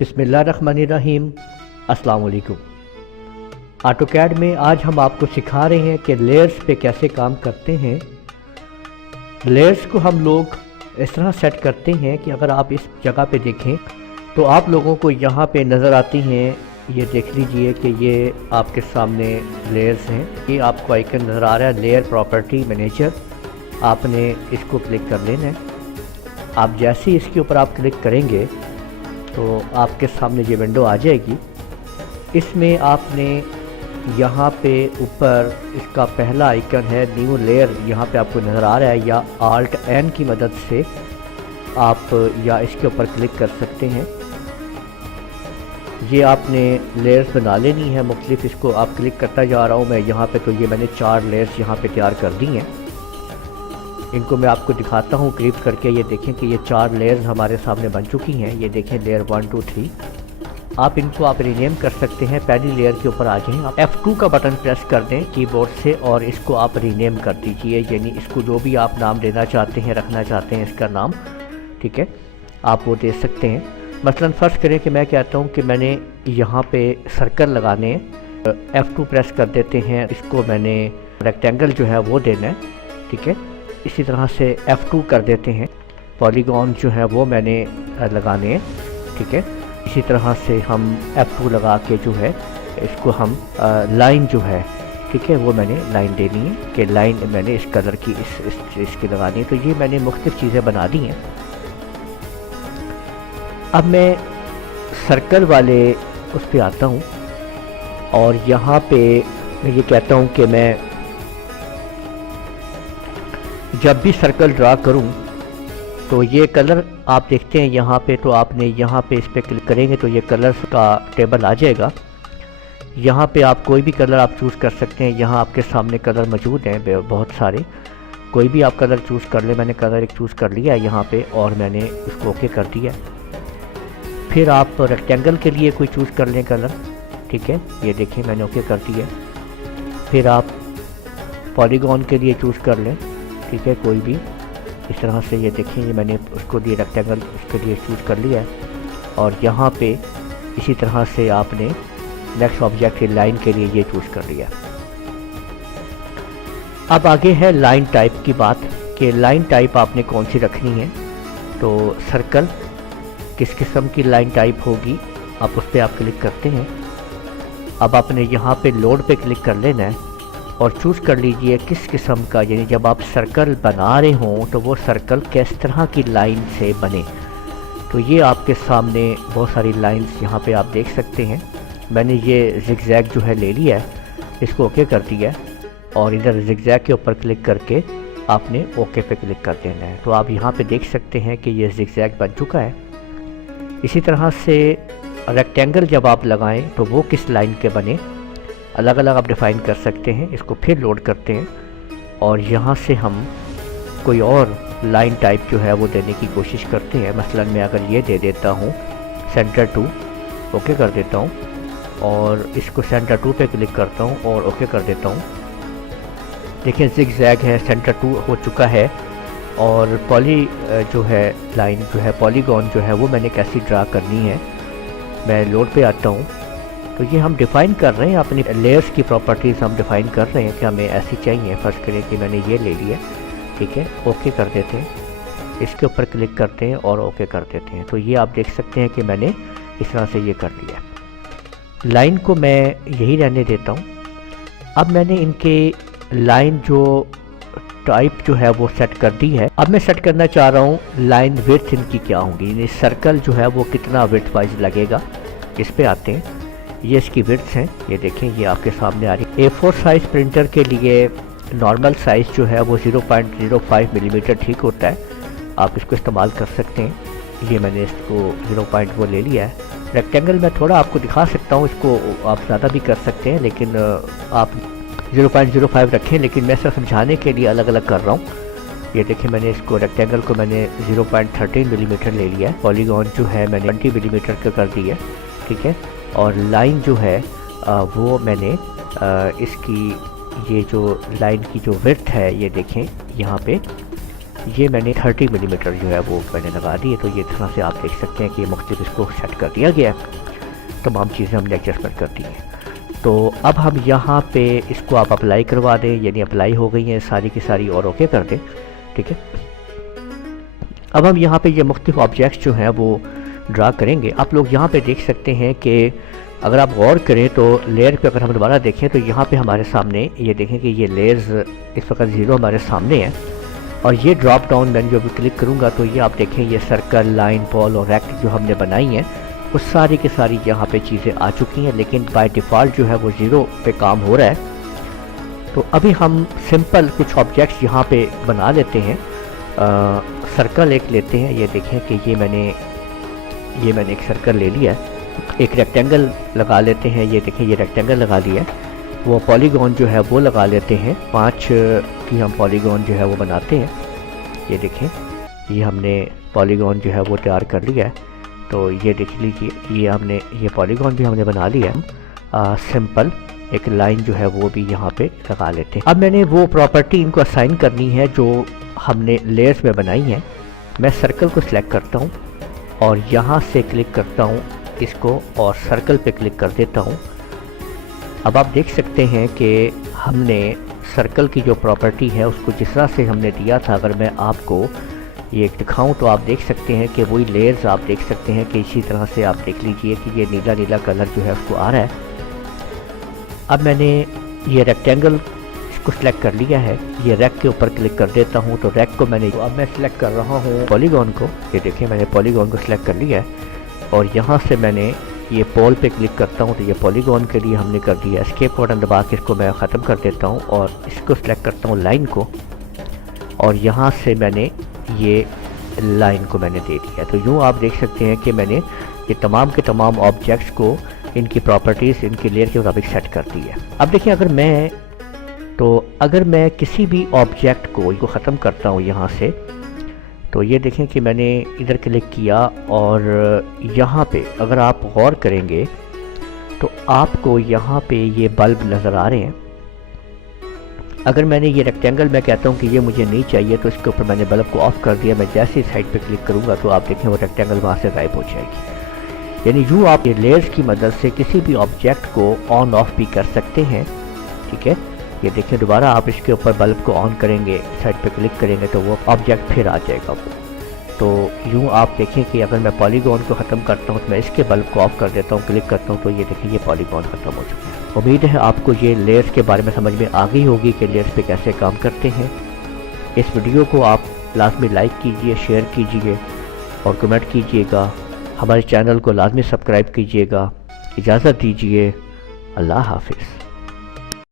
बिस्मिल्लाहिर्रहमानिर्रहीम। अस्सलाम वालेकुम। ऑटोकैड में आज हम आपको सिखा रहे हैं कि लेयर्स पे कैसे काम करते हैं। लेयर्स को हम लोग इस तरह सेट करते हैं कि अगर आप इस जगह पे देखें तो आप लोगों को यहाँ पे नज़र आती हैं। ये देख लीजिए कि ये आपके सामने लेयर्स हैं। ये आपको आइकन नज़र आ रहा है लेयर प्रॉपर्टी मैनेजर। आपने इसको क्लिक कर लेना है। आप जैसे ही इसके ऊपर आप क्लिक करेंगे तो आपके सामने ये विंडो आ जाएगी। इसमें आपने यहाँ पे ऊपर इसका पहला आइकन है न्यू लेयर, यहाँ पे आपको नज़र आ रहा है, या Alt N की मदद से आप या इसके ऊपर क्लिक कर सकते हैं। ये आपने लेयर्स बना लेनी है मुख्तलिफ। इसको आप क्लिक करता जा रहा हूँ मैं यहाँ पे, तो ये मैंने 4 लेयर्स यहाँ पे तैयार कर दी हैं। इनको मैं आपको दिखाता हूँ क्लिप करके। ये देखें कि ये 4 लेयर्स हमारे सामने बन चुकी हैं। ये देखें लेयर 1 2 3। आप इनको आप रीनेम कर सकते हैं। पहली लेयर के ऊपर आ जाएं, आप F2 का बटन प्रेस कर दें कीबोर्ड से और इसको आप रीनेम कर दीजिए। यानी इसको जो भी आप नाम देना चाहते हैं, रखना चाहते हैं इसका नाम, ठीक है, आप वो दे सकते हैं। मसलन फ़र्ज़ करें कि मैं कहता हूँ कि मैंने यहाँ पे सर्कल लगाने, F2 प्रेस कर देते हैं। इसको मैंने रेक्टेंगल जो है वो देना है, ठीक है। इसी तरह से F2 कर देते हैं। पॉलीगॉन जो है वो मैंने लगाने हैं, ठीक है। इसी तरह से हम F2 लगा के जो है इसको हम लाइन जो है, ठीक है, वो मैंने लाइन देनी है कि लाइन मैंने इस कलर की इसकी लगानी है। तो ये मैंने मुख्तलिफ चीज़ें बना दी हैं। अब मैं सर्कल वाले उस पर आता हूँ और यहाँ पे मैं ये कहता हूँ कि मैं जब भी सर्कल ड्रा करूं तो ये कलर आप देखते हैं यहाँ पे, तो आपने यहाँ पे इस पर क्लिक करेंगे तो ये कलर्स का टेबल आ जाएगा। यहाँ पे आप कोई भी कलर आप चूज़ कर सकते हैं। यहाँ आपके सामने कलर मौजूद हैं बहुत सारे, कोई भी आप कलर चूज़ कर ले। मैंने कलर एक चूज़ कर लिया है यहाँ पे और मैंने इसको ओके कर दिया। फिर आप रेक्टेंगल के लिए कोई चूज़ कर लें कलर, ठीक है, ये देखिए मैंने ओके कर दिया। फिर आप पॉलीगॉन के लिए चूज़ कर लें, ठीक है, कोई भी इस तरह से। ये देखें ये मैंने उसको लिए रेक्टेंगल उसके लिए चूज़ कर लिया है। और यहाँ पे इसी तरह से आपने नेक्स्ट ऑब्जेक्ट की लाइन के लिए ये चूज़ कर लिया। अब आगे है लाइन टाइप की बात कि लाइन टाइप आपने कौन सी रखनी है। तो सर्कल किस किस्म की लाइन टाइप होगी, आप उस पर आप क्लिक करते हैं। अब आपने यहाँ पे लोड पे क्लिक कर लेना है और चूज़ कर लीजिए किस किस्म का, यानी जब आप सर्कल बना रहे हों तो वो सर्कल किस तरह की लाइन से बने। तो ये आपके सामने बहुत सारी लाइंस यहाँ पे आप देख सकते हैं। मैंने ये ज़िगज़ैग जो है ले लिया है, इसको ओके कर दिया है और इधर ज़िगज़ैग के ऊपर क्लिक करके आपने ओके पे क्लिक कर देना है। तो आप यहाँ पे देख सकते हैं कि ये ज़िगज़ैग बन चुका है। इसी तरह से रेक्टेंगल जब आप लगाएँ तो वो किस लाइन के बने, अलग अलग आप डिफ़ाइन कर सकते हैं। इसको फिर लोड करते हैं और यहाँ से हम कोई और लाइन टाइप जो है वो देने की कोशिश करते हैं। मसलन मैं अगर ये दे देता हूँ सेंटर टू, ओके कर देता हूँ और इसको सेंटर टू पे क्लिक करता हूँ और ओके कर देता हूँ। देखिए ज़िगज़ैग है, सेंटर टू हो चुका है। और पॉली जो है लाइन जो है, पॉलीगॉन जो है वो मैंने कैसी ड्रा करनी है, मैं लोड पे आता हूँ। तो ये हम डिफ़ाइन कर रहे हैं अपनी लेयर्स की प्रॉपर्टीज़ हम डिफ़ाइन कर रहे हैं कि हमें ऐसी चाहिए। फ़र्ज़ करें कि मैंने ये ले लिया, ठीक है, ओके कर देते हैं। इसके ऊपर क्लिक करते हैं और ओके कर देते हैं। तो ये आप देख सकते हैं कि मैंने इस तरह से ये कर लिया। लाइन को मैं यही रहने देता हूँ। अब मैंने इनके लाइन जो टाइप जो है वो सेट कर दी है। अब मैं सेट करना चाह रहा हूँ लाइन विड्थ इनकी क्या होगी, यानी सर्कल जो है वो कितना विड्थ वाइज लगेगा। इस पर आते हैं, ये इसकी विड्थ हैं, ये देखें ये आपके सामने आ रही है। A4 साइज़ प्रिंटर के लिए नॉर्मल साइज़ जो है वो 0.05 मिलीमीटर ठीक होता है। आप इसको इस्तेमाल कर सकते हैं। ये मैंने इसको 0. वो ले लिया है। रेक्टेंगल मैं थोड़ा आपको दिखा सकता हूँ, इसको आप ज़्यादा भी कर सकते हैं, लेकिन आप 0.05 रखें। लेकिन मैं सिर्फ समझाने के लिए अलग अलग कर रहा हूँ। ये देखिए मैंने इसको रेक्टेंगल को मैंने 0.13 मिलीमीटर ले लिया है। पॉलीगॉन जो है मैंने 20 मिलीमीटर का कर दिया, ठीक है। और लाइन जो है वो मैंने इसकी ये जो लाइन की जो विड्थ है, ये देखें यहाँ पे ये मैंने 30 मिलीमीटर जो है वो मैंने लगा दी है। तो ये तरह से आप देख सकते हैं कि मुख्तलिफ इसको सेट कर दिया गया है, तमाम चीज़ें हमने एडजस्टमेंट कर दी हैं। तो अब हम यहाँ पे इसको आप अप्लाई करवा दें, यानी अप्लाई हो गई हैं सारी की सारी और ओके कर दें, ठीक है। अब हम यहाँ पे ये मुख्तलिफ ऑब्जेक्ट्स जो हैं वो ड्रा करेंगे। आप लोग यहाँ पे देख सकते हैं कि अगर आप गौर करें तो लेयर पे अगर हम दोबारा देखें तो यहाँ पे हमारे सामने ये देखें कि ये लेयर्स इस वक्त 0 हमारे सामने है। और ये ड्रॉप डाउन मैं जो भी क्लिक करूँगा तो ये आप देखें ये सर्कल, लाइन, बॉल और रेक्ट जो हमने बनाई हैं वो सारी की सारी यहाँ पे चीज़ें आ चुकी हैं, लेकिन बाय डिफ़ॉल्ट जो है वो 0 पे काम हो रहा है। तो अभी हम सिंपल कुछ ऑब्जेक्ट्स यहाँ पे बना लेते हैं। सर्कल एक लेते हैं, ये देखें कि ये मैंने एक सर्कल ले लिया है। एक रेक्टेंगल लगा लेते हैं, ये देखें ये रेक्टेंगल लगा लिया है। वो पॉलीगॉन जो है वो लगा लेते हैं, 5 की हम पॉलीगॉन जो है वो बनाते हैं। ये देखें ये हमने पॉलीगॉन जो है वो तैयार कर लिया है। तो ये देख लीजिए ये पॉलीगॉन भी हमने बना लिया है। सिंपल एक लाइन जो है वो भी यहाँ पे लगा लेते हैं। अब मैंने वो प्रॉपर्टी इनको असाइन करनी है जो हमने लेयर्स में बनाई है। मैं सर्कल को सिलेक्ट करता हूँ और यहाँ से क्लिक करता हूँ इसको और सर्कल पे क्लिक कर देता हूँ। अब आप देख सकते हैं कि हमने सर्कल की जो प्रॉपर्टी है उसको जिस तरह से हमने दिया था, अगर मैं आपको ये दिखाऊं तो आप देख सकते हैं कि वही लेयर्स आप देख सकते हैं कि इसी तरह से आप देख लीजिए कि ये नीला नीला कलर जो है उसको आ रहा है। अब मैंने ये रेक्टेंगल इसको सिलेक्ट कर लिया है, ये रेक के ऊपर क्लिक कर देता हूँ तो रेक को मैंने अब मैं सिलेक्ट कर रहा हूँ पॉलीगॉन को। ये देखें मैंने पॉलीगॉन को सिलेक्ट कर लिया है और यहाँ से मैंने ये पोल पे क्लिक करता हूँ तो ये पॉलीगॉन के लिए हमने कर दिया। एस्केप बटन दबा के इसको मैं ख़त्म कर देता हूँ और इसको सिलेक्ट करता हूँ लाइन को और यहाँ से मैंने ये लाइन को मैंने दे दिया। तो यूँ आप देख सकते हैं कि मैंने ये तमाम के तमाम ऑब्जेक्ट्स को इनकी प्रॉपर्टीज़ इनकी लेयर के मुताबिक सेट कर दी है। अब देखिए अगर मैं किसी भी ऑब्जेक्ट को इनको ख़त्म करता हूँ यहाँ से, तो ये देखें कि मैंने इधर क्लिक किया और यहाँ पे अगर आप गौर करेंगे तो आपको यहाँ पे ये बल्ब नज़र आ रहे हैं। अगर मैंने ये रेक्टेंगल मैं कहता हूँ कि ये मुझे नहीं चाहिए तो इसके ऊपर मैंने बल्ब को ऑफ कर दिया। मैं जैसे ही साइड पे क्लिक करूँगा तो आप देखें वो रेक्टेंगल वहाँ से गायब हो जाएगी। यानी यूँ आप ये लेयर्स की मदद से किसी भी ऑब्जेक्ट को ऑन ऑफ भी कर सकते हैं, ठीक है। ये देखिए दोबारा आप इसके ऊपर बल्ब को ऑन करेंगे, साइड पे क्लिक करेंगे तो वो ऑब्जेक्ट फिर आ जाएगा वो। तो यूँ आप देखें कि अगर मैं पॉलीगॉन को ख़त्म करता हूँ तो मैं इसके बल्ब को ऑफ कर देता हूँ, क्लिक करता हूँ तो ये देखिए ये पॉलीगॉन ख़त्म हो चुका है। उम्मीद है आपको ये लेयर्स के बारे में समझ में आ गई होगी कि लेयर्स पे कैसे काम करते हैं। इस वीडियो को आप लाजमी लाइक कीजिए, शेयर कीजिए और कमेंट कीजिएगा। हमारे चैनल को लाजमी सब्सक्राइब कीजिएगा। इजाज़त दीजिए, अल्लाह हाफिज़।